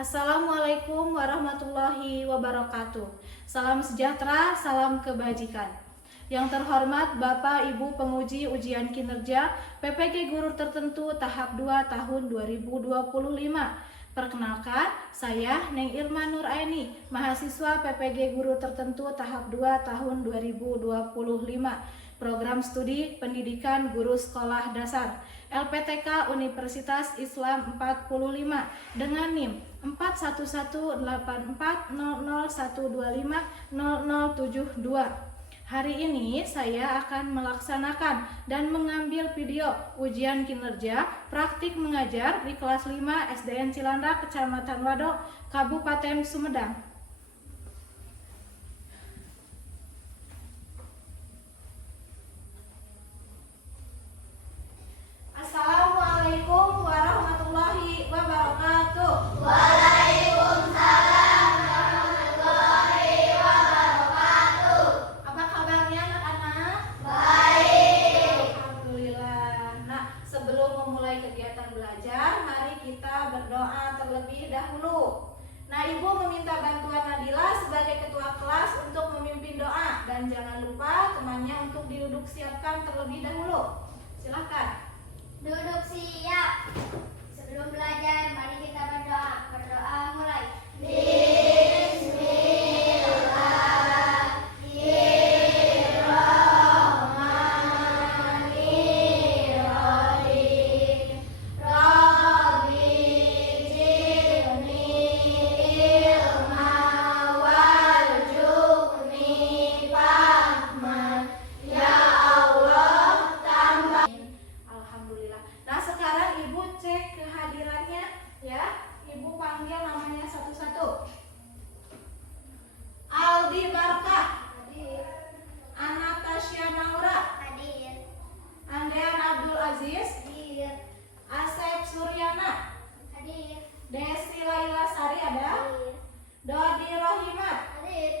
Assalamualaikum warahmatullahi wabarakatuh. Salam sejahtera, salam kebajikan. Yang terhormat Bapak Ibu penguji ujian kinerja PPG Guru Tertentu tahap 2 tahun 2025. Perkenalkan, saya Neng Irma Nuraini, mahasiswa PPG Guru Tertentu tahap 2 tahun 2025. Program Studi Pendidikan Guru Sekolah Dasar LPTK Universitas Islam 45 dengan NIM 41840012500072. Hari ini saya akan melaksanakan dan mengambil video ujian kinerja praktik mengajar di kelas 5 SDN Cilandak, Kecamatan Wadok, Kabupaten Sumedang. Assalamualaikum warahmatullahi wabarakatuh. Waalaikumsalam warahmatullahi wabarakatuh. Apa kabarnya anak-anak? Baik. Alhamdulillah. Nah, sebelum memulai kegiatan belajar, mari kita berdoa terlebih dahulu. Nah, Ibu meminta bantuan Nadila sebagai ketua kelas untuk memimpin doa. Dan jangan lupa temannya untuk duduk siapkan terlebih dahulu. Silakan. Duduk siap. Sebelum belajar, mari kita berdoa. Berdoa mulai. Bismillahirrahmanirrahim. Rabbi zidni ilma warzuqni fahman. Ya Allah, tambah. Alhamdulillah. Nah, sekarang Ibu cek kehadirannya ya. Ibu panggil namanya satu-satu. Aldi Barkah, Hadir. Anastasia Naura, Hadir. Andrean Abdul Aziz, Hadir. Asep Suryana, Hadir. Desi Laila Sari ada, Hadir. Dodi Rohimat, Hadir.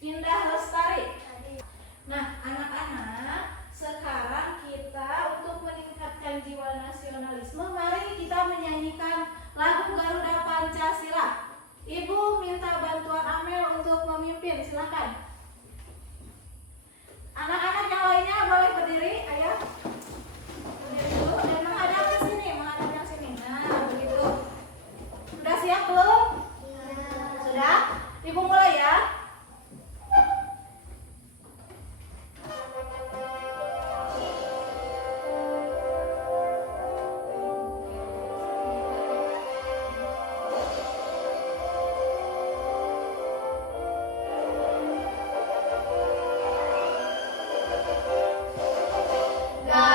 Indah Lestari. Hadir. Nah, anak-anak, sekarang kita untuk meningkatkan jiwa nasionalisme, mari kita menyanyikan lagu Garuda Pancasila. Ibu minta bantuan Amel untuk memimpin, silakan. Anak-anak yang lainnya boleh berdiri, ayo. Berdiri dulu dan menghadap ke sini, menghadap yang sini. Nah, begitu. Sudah siap belum? Sudah? Ibu mulai ya. Garuda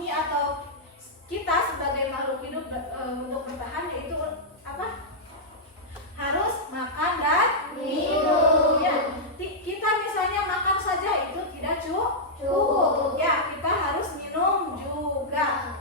memenuhi atau kita sebagai makhluk hidup untuk bertahan yaitu apa? Harus makan dan minum. Ya, kita misalnya makan saja itu tidak cukup. Ya, kita harus minum juga.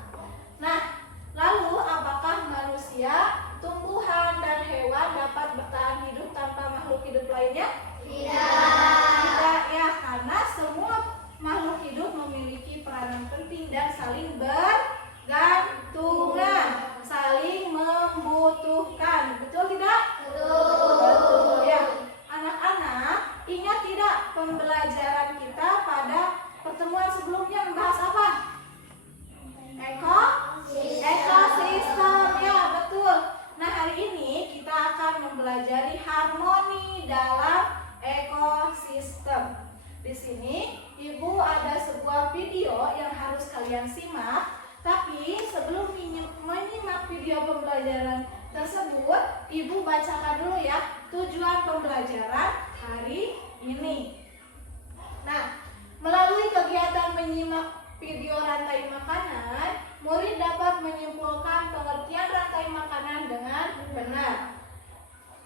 Nah, lalu apakah manusia, tumbuhan dan hewan dapat bertahan hidup tanpa makhluk hidup lainnya? Tidak ya, karena semua makhluk hidup memiliki peranan penting dan saling bergantungan, saling membutuhkan. Betul tidak? Betul ya. Anak-anak, ingat tidak pembelajaran kita pada pertemuan sebelumnya membahas apa? Ekosistem ya, betul. Nah, hari ini kita akan mempelajari harmoni dalam ekosistem. Di sini Ibu ada sebuah video yang harus kalian simak. Tapi sebelum menyimak video pembelajaran tersebut, Ibu bacakan dulu ya tujuan pembelajaran hari ini. Nah, melalui kegiatan menyimak video rantai makanan, murid dapat menyimpulkan pengertian rantai makanan dengan benar.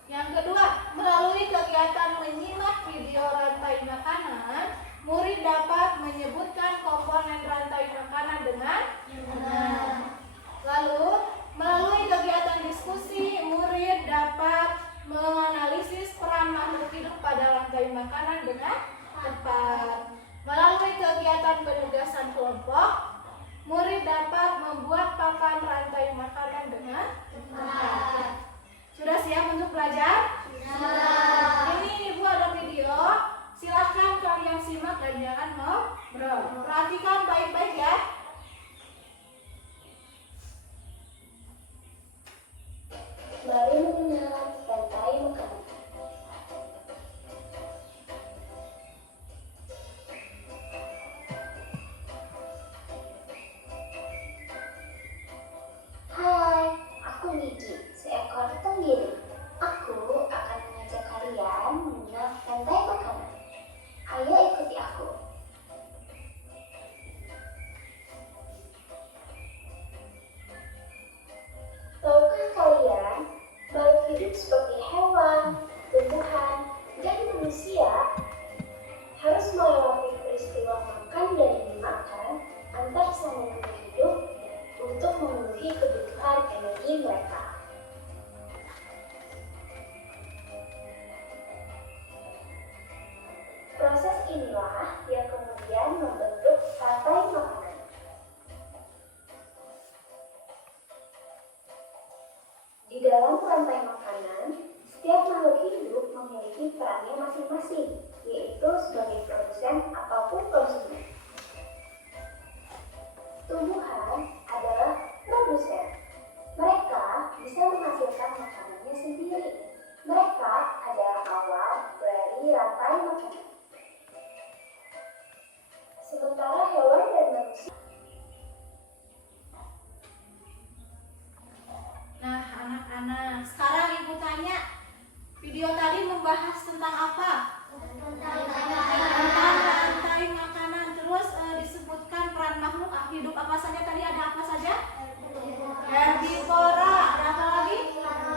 Yang kedua, melalui kegiatan menyimak video rantai makanan, murid dapat menyebutkan komponen rantai makanan dengan benar. Lalu, melalui kegiatan diskusi, murid dapat menganalisis peran makhluk hidup pada rantai makanan dengan tepat. Melalui kegiatan penugasan kelompok, murid dapat membuat papan rantai makanan dengan tepat. Sudah siap untuk belajar? Ini Ibu ada video. Silahkan kalian simak dan jangan ngobrol. Perhatikan baik-baik ya. Mari mengenal rantai makanan. Hai, aku Niki, seekor tenggiri. Aku akan mengajak kalian mengenal rantai makanan. Ayo ikuti aku. Tahukah kalian, makhluk hidup seperti hewan, tumbuhan, dan manusia harus melewati peristiwa makan dan dimakan antar sama makhluk hidup untuk memenuhi kebutuhan energi mereka. Proses inilah yang kemudian membentuk rantai makanan. Di dalam rantai makanan, setiap makhluk hidup memiliki perannya masing-masing, yaitu sebagai produsen ataupun konsumen. Tumbuhan adalah produsen. Mereka bisa menghasilkan makanannya sendiri. Mereka adalah awal dari rantai makanan. Sementara hewan dan manusia. Nah, anak-anak, sekarang Ibu tanya, video tadi membahas tentang apa? Tentang rantai makanan. Terus disebutkan peran makhluk hidup apa saja tadi, ada apa saja? Herbivora, ada apa lagi?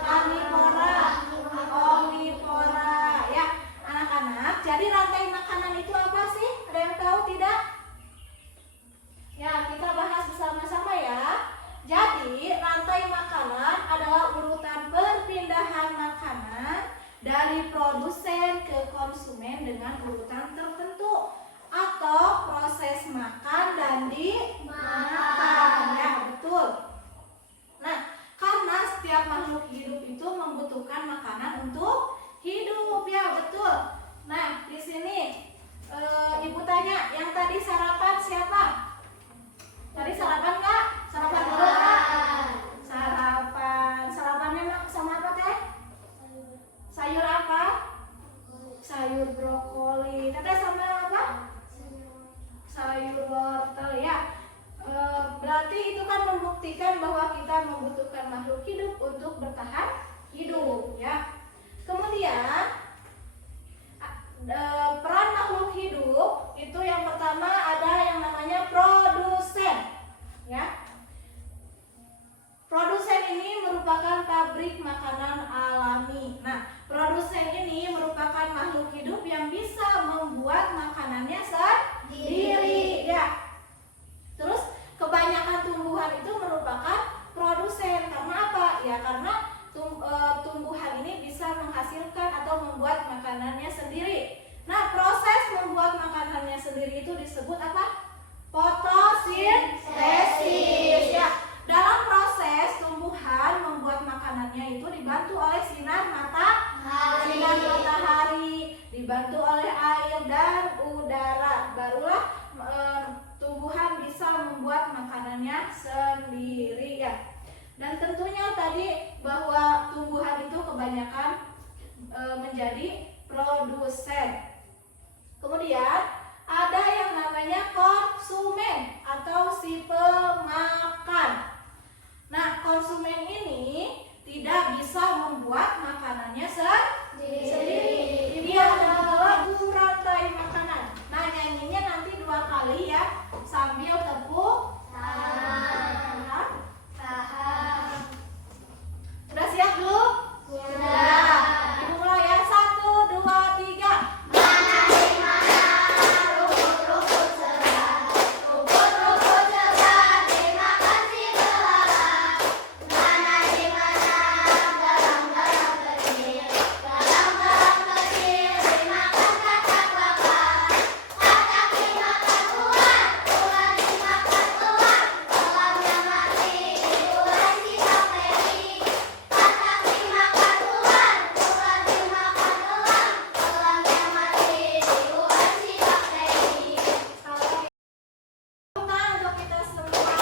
Karnivora, omnivora. Ya, anak-anak, jadi rantai makanan itu apa sih? Ada yang tahu tidak? Ya, kita bahas bersama-sama ya. Jadi, rantai makanan adalah urutan perpindahan makanan dari produsen ke konsumen dengan urutan tertentu atau proses makan dan dimakan. Ya, betul. Nah, karena setiap makhluk hidup itu membutuhkan makanan untuk hidup, ya, betul. Nah, di sini Ibu tanya, yang tadi sarapan siapa? Tadi sarapan nggak? Sarapan dulu nggak? Sarapan. Sarapannya sama apa teh? Sayur apa? Sayur brokoli. Teteh sama apa? Sayur wortel ya. Berarti itu kan membuktikan bahwa kita membutuhkan makhluk hidup untuk bertahan hidup ya. Kemudian peran makhluk hidup itu yang pertama ada yang namanya produsen. sendiri ya. Dan tentunya tadi bahwa tumbuhan itu kebanyakan menjadi produsen. Kemudian ada yang namanya konsumen atau si pemakan. Nah, konsumen ini tidak bisa membuat makanannya sendiri. Dia adalah lagu rantai makanan. Nah, nyanyinya nanti 2 kali ya, sambil tepuk tangan. Sudah siap belum? Sudah. Ibu mulai ya. 1, 2, 3. Untuk kita semua.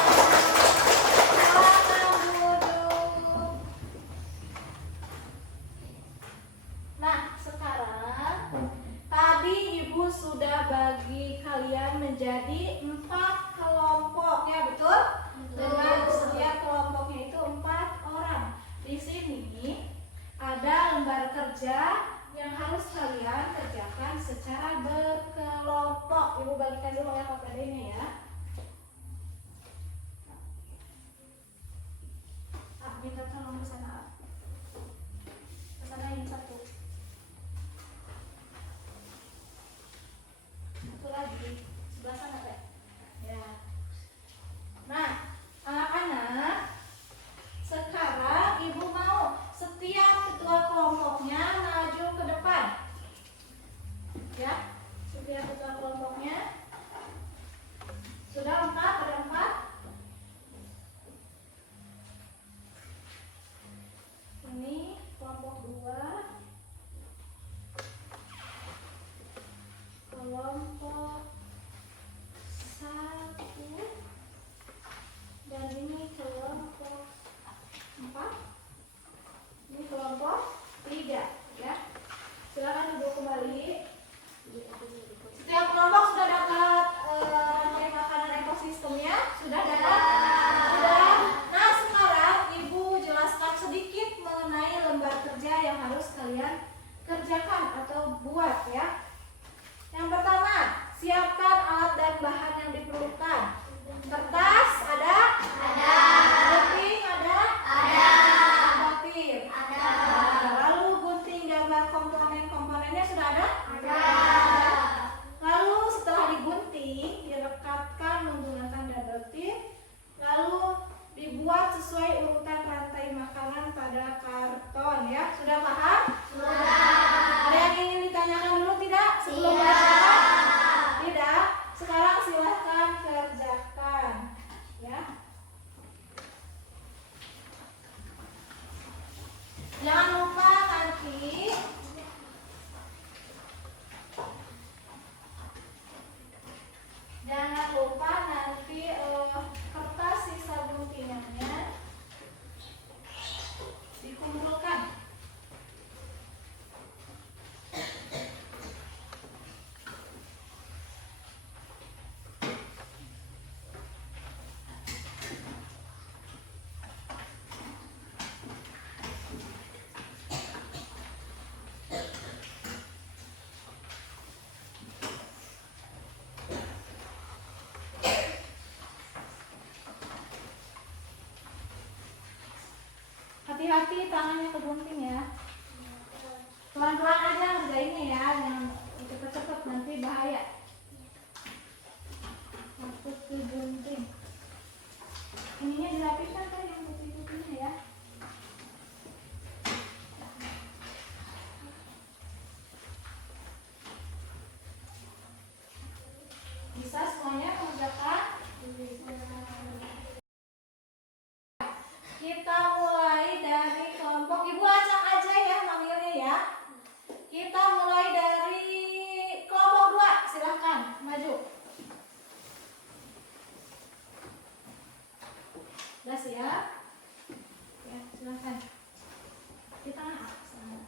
Silakan duduk. Nah, sekarang tadi Ibu sudah bagi kalian menjadi 4 kelompok ya, betul? Dengan setiap kelompoknya itu 4 orang. Di sini ada lembar kerja yang harus kalian kerjakan secara berkelompok. Ibu bagikan dulu ya KPD-nya ya. Minta tolong ke sana. Ke sana ini 1. Satu lagi. Sebelah sana, Teh. Ya. Nah, anak-anak, sekarang Ibu mau setiap ketua kelompoknya maju ke depan. Ya. Setiap ketua kelompoknya. Sudah 4, ada 4. Ini kelompok 2, kelompok 1, dan ini kelompok 4, ini kelompok 3 ya. Silakan duduk kembali. Setiap kelompok sudah dapat rantai makanan ekosistemnya? Sudah dapat? Sudah. Nah, sekarang Ibu jelaskan sedikit mengenai lembar kerja yang harus kalian kerjakan atau buat ya. Yang pertama, siapkan alat dan bahan yang diperlukan. Kertas ada? Ada. Gunting ada? Ada. Batir? Ada. Lalu gunting gambar komponen-komponennya sudah ada? Ada. Lalu setelah digunting, direkatkan menggunakan double tip. Lalu dibuat sesuai urutan rantai makanan pada karton ya. Sudah paham? Sudah. Ada yang ingin ditanyakan dulu tidak? Sebelum belajar? Tidak. Sekarang silahkan kerjakan ya. Jangan lupa nanti kertas sisa guntingannya dikumpulkan. Hati-hati tangannya kegunting ya. Pelan-pelan aja ngerjainnya ya, jangan cepet-cepet nanti bahaya. Takut kegunting. Ininya dirapikan kan yang putih-putihnya ya. Bisa semuanya mengerjakan? Kita mulai dari kelompok, Ibu acak aja ya manggilnya ya. Kita mulai dari kelompok 2, silahkan maju. Sudah siap? Ya, silakan. Di tengah sana.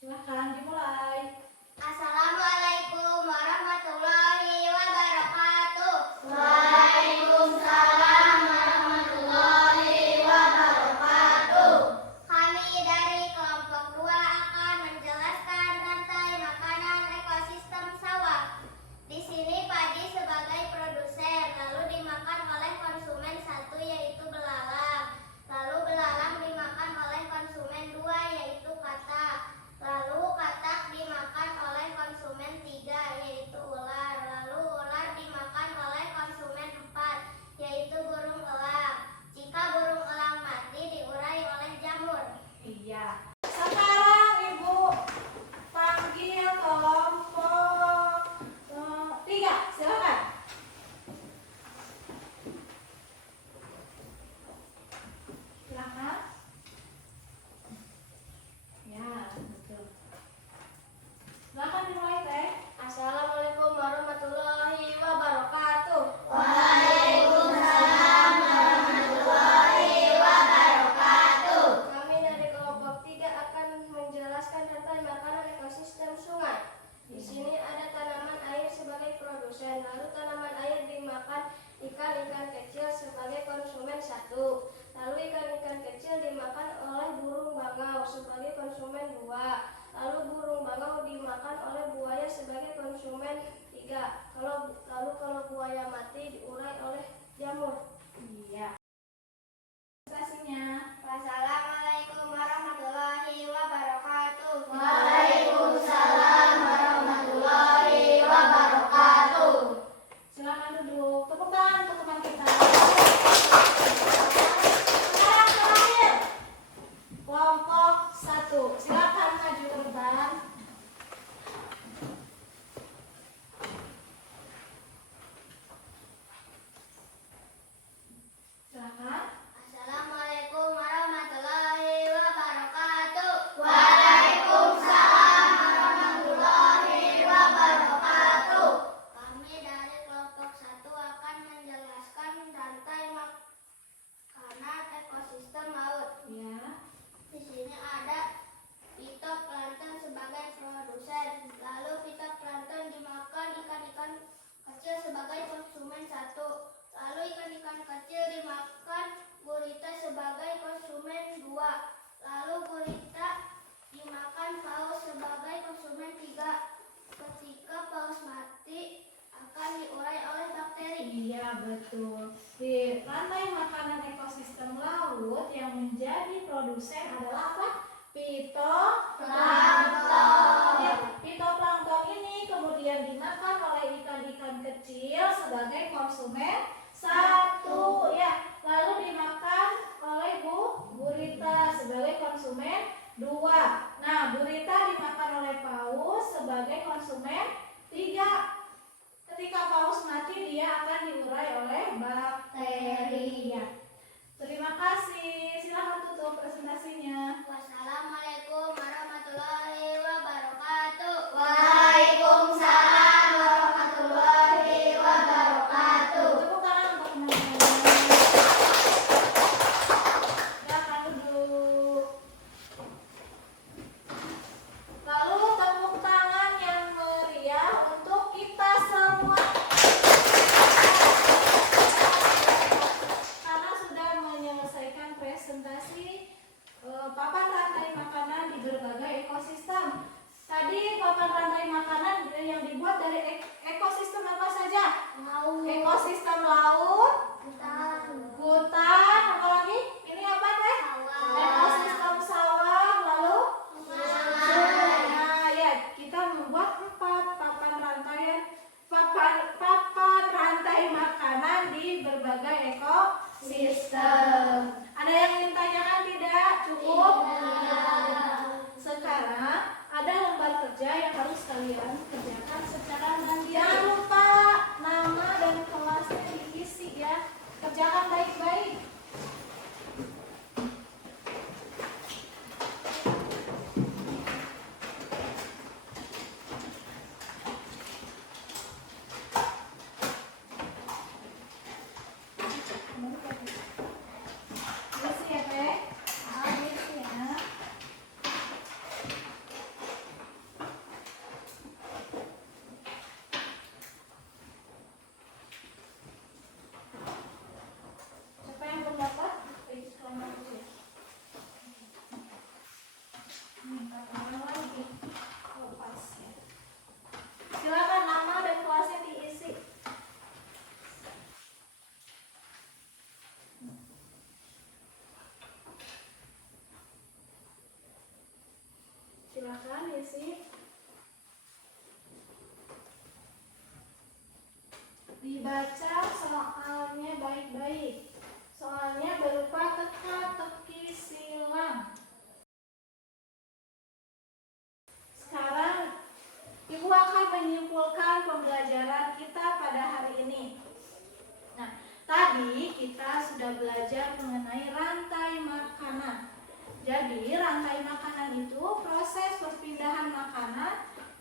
Silakan dimulai. Assalamualaikum warahmatullahi wabarakatuh. Waalaikumsalam warahmatullahi wabarakatuh. Kami dari kelompok 2 akan menjelaskan rantai makanan ekosistem sawah. Di sini padi sebagai produsen, lalu dimakan oleh konsumen 1 yaitu belalang. Lalu belalang dimakan oleh konsumen 2 yaitu katak. Lalu katak dimakan oleh konsumen 3 yaitu ular. Lalu ular dimakan oleh konsumen 4 yaitu burung elang. Jika burung elang mati diurai oleh jamur. Iya. Sekarang Ibu panggil kelompok 3. Silakan. Silakan. Ya, betul. Silakan dimulai Teh. Assalamualaikum warahmatullahi wabarakatuh. Waalaikumsalam warahmatullahi wabarakatuh. Kami dari kelompok 3 akan menjelaskan rantai makanan ekosistem sungai. Di sini ada tanaman air sebagai produsen, lalu tanaman air dimakan ikan-ikan kecil sebagai konsumen 1. Lalu ikan-ikan kecil dimakan oleh burung bangau sebagai konsumen 2. Lalu burung bangau dimakan oleh buaya sebagai konsumen 3. Lalu kalau buaya mati diurai oleh jamur. Iya. Presentasinya. Wassalamualaikum warahmatullahi wabarakatuh. Waalaikumsalam warahmatullahi wabarakatuh. Silakan duduk. Tepuk tangan untuk teman kita. Sekarang terakhir. Kelompok 1. Silakan maju ke depan. Silakan. Assalamualaikum warahmatullahi wabarakatuh. Waalaikumsalam warahmatullahi wabarakatuh. Kami dari kelompok 1 akan menjelaskan rantai makanan ekosistem laut. Ya. Di sini ada fitoplankton sebagai produsen. Lalu fitoplankton dimakan ikan-ikan kecil sebagai konsumen 1. Lalu ikan-ikan kecil dimakan gurita sebagai konsumen 2. Lalu gurita dimakan paus sebagai konsumen 3. Ketika paus mati akan diurai oleh bakteri. Iya, betul. Di rantai makanan ekosistem laut yang menjadi produsen adalah apa? Fitoplankton. Ya, fitoplankton ini kemudian dimakan oleh ikan-ikan kecil sebagai konsumen 1. Ya, lalu dimakan oleh gurita sebagai konsumen 2. Nah, gurita dimakan oleh paus sebagai konsumen 3. Ketika paus mati dia akan diurai oleh bakteri. Ya. Terima kasih. Silakan tutup presentasinya. Wassalamualaikum warahmatullahi wabarakatuh. Waalaikumsalam warahmatullahi wabarakatuh. Tepuk tangan untuk teman-teman. Silakan duduk. Lalu tepuk tangan yang meriah untuk kita semua. Karena sudah menyelesaikan presentasi papan rantai makanan di berbagai ekosistem. Tadi papan rantai makanan yang dibuat dari ekosistem apa saja? Ekosistem laut, hutan, apa lagi? Ini apa Teh? Ekosistem sawah, lalu sungai. Nah, ya, kita membuat 4 papan rantai makanan di berbagai ekosistem. Ada yang ingin tanyakan tidak? Cukup? Sekarang ada lembar kerja yang harus kalian kerjakan secara mandiri. Jangan lupa nama dan kelasnya diisi ya. Kerjakan baik-baik. Nomor sih? Dibaca soalnya baik-baik. Soalnya berupa teka-teki silang. Sekarang Ibu akan menyimpulkan pembelajaran kita pada hari ini. Nah, tadi kita sudah belajar mengenai rantai makanan. Jadi, rantai makanan itu proses perpindahan makanan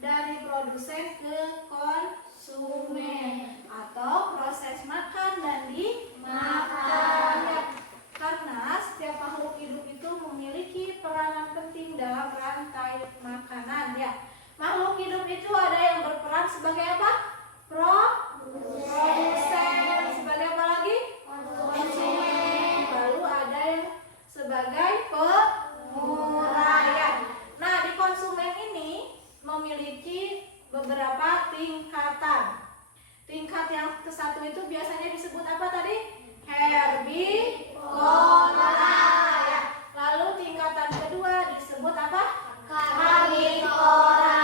dari produsen ke konsumen atau proses makan dan dimakan. Ya, karena setiap makhluk hidup itu memiliki peranan penting dalam rantai makanan. Ya, makhluk hidup itu ada yang berperan sebagai apa? Produsen. Sebagai apa lagi? Konsumen. Lalu ada yang sebagai pemurah. Ya. Nah, di konsumen ini memiliki beberapa tingkatan. Tingkat yang ke-1 itu biasanya disebut apa tadi? Herbivora. Ya. Lalu tingkatan kedua disebut apa? Karnivora.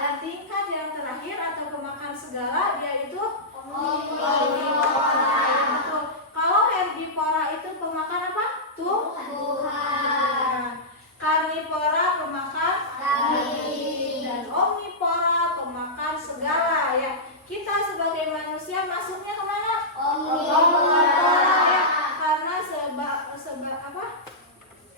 Dan tingkat yang terakhir atau pemakan segala yaitu omnivora. Betul. Kalau herbivora itu pemakan apa? Tumbuhan. Karnivora pemakan daging. Dan omnivora pemakan segala. Ya. Kita sebagai manusia masuknya kemana? Omnivora. Ya. Karena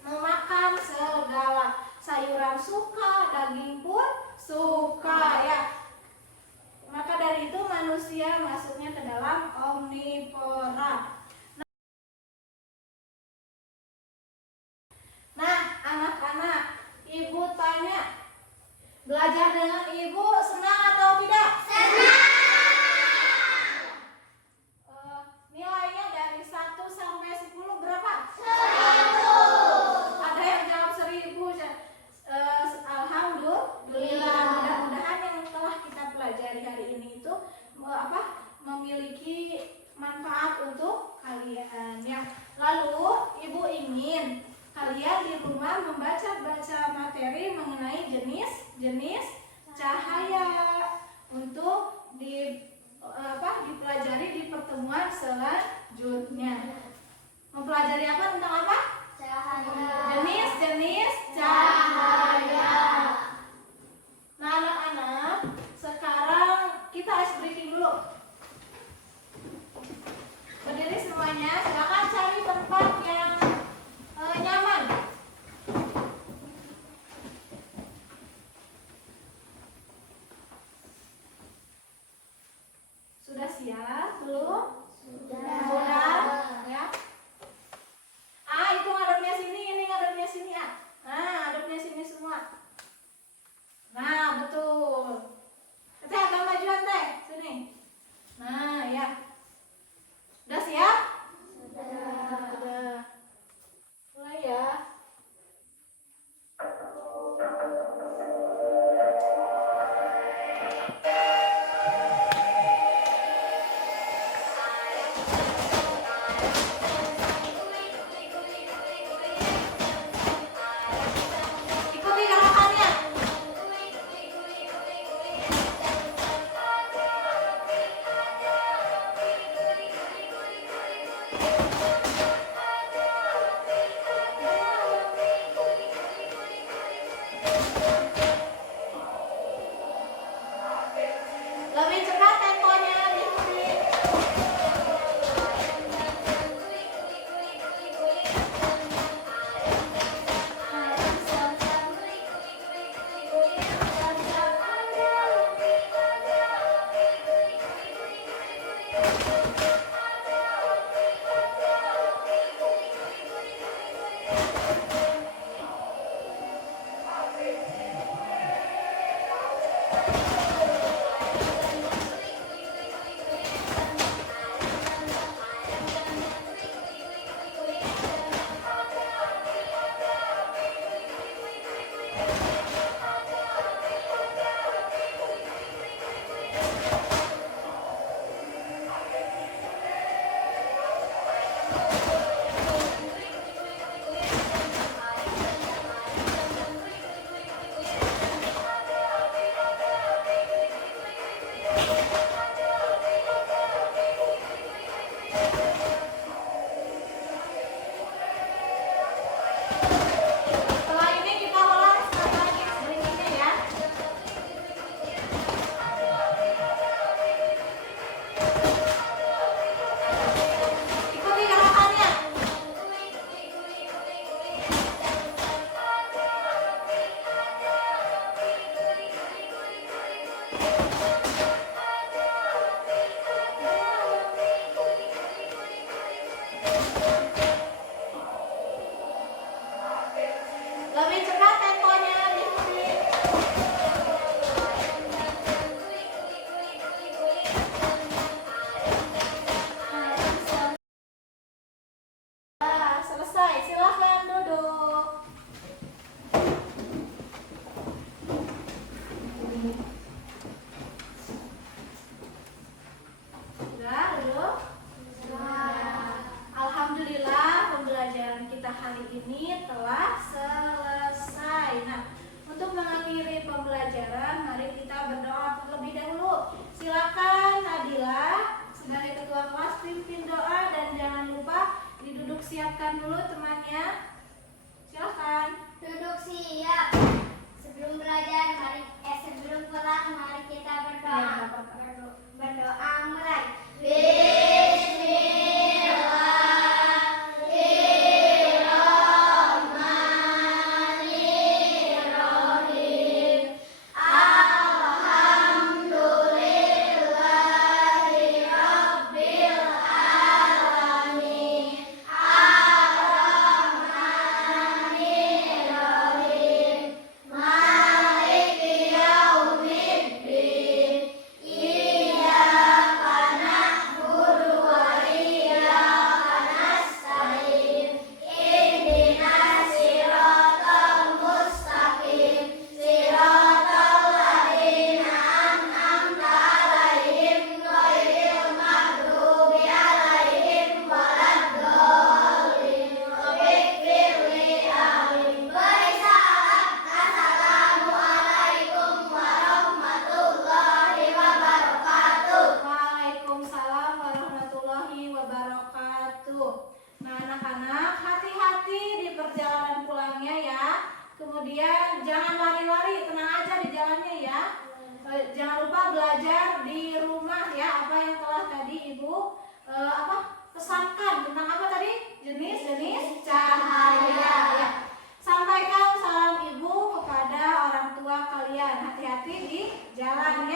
memakan segala. Sayuran suka, daging pun suka, ya. Maka dari itu manusia masuknya ke dalam omnivora. Nah, anak-anak, Ibu tanya, belajar dengan Ibu senang atau tidak? Senang. Nilainya dari 1 sampai 10 berapa? 10. Ada yang jawab 1000. Alhamdulillah. Mudah-mudahan yang telah kita pelajari hari ini itu memiliki manfaat untuk kalian, ya. Lalu Ibu ingin kalian di rumah membaca-baca materi mengenai jenis-jenis cahaya untuk dipelajari di pertemuan selanjutnya. Mempelajari apa tentang apa? Cahaya. Jenis-jenis cahaya. Nah, anak-anak, sekarang kita ice breaking dulu. Berdiri semuanya, silakan cari tempat yang nyaman. Sudah siap belum? Sudah. Ya. Itu ngadepnya sini, ini ngadepnya sini, ya. Nah, ngadepnya sini semua. Nah, betul. Teh agak majuan teh, sini. Nah, ya. Udah siap? Sudah. selesai. Silahkan duduk. Sudah duduk? Alhamdulillah pembelajaran kita hari ini telah selesai. Nah, untuk mengakhiri pembelajaran, mari kita berdoa terlebih dahulu. Silakan Nadila sebagai ketua kelas pimpin doa dan jangan lupa diduduk siapkan dulu temannya. Silakan. Duduk siap. Sebelum belajar, sebelum pulang, mari kita berdoa. Ya, nggak apa-apa. Berdoa mulai. Bismillahirrahmanirrahim. Alhamdulillahirabbil alamin. Ar-Rahmanirrahim. Maliki yaumiddin. Iyyaka na'budu wa iyyaka nasta'in. Ihdinas siratal mustaqim. Siratal ladzina an'amta 'alaihim ghairil maghdubi 'alaihim waladdallin. Rabbighfirli amin. Waalaikumsalam. Assalamualaikum warahmatullahi wabarakatuh. Waalaikumsalam warahmatullahi wabarakatuh. Nah, anak-anak, hati-hati di perjalanan pulangnya ya. Kemudian jangan lari-lari, tenang aja di jalannya ya. Jangan lupa belajar di rumah ya, apa yang telah tadi Ibu pesankan tentang apa tadi? Jenis-jenis cahaya ya. Sampaikan salam Ibu kepada orang tua kalian. Hati-hati di jalan ya.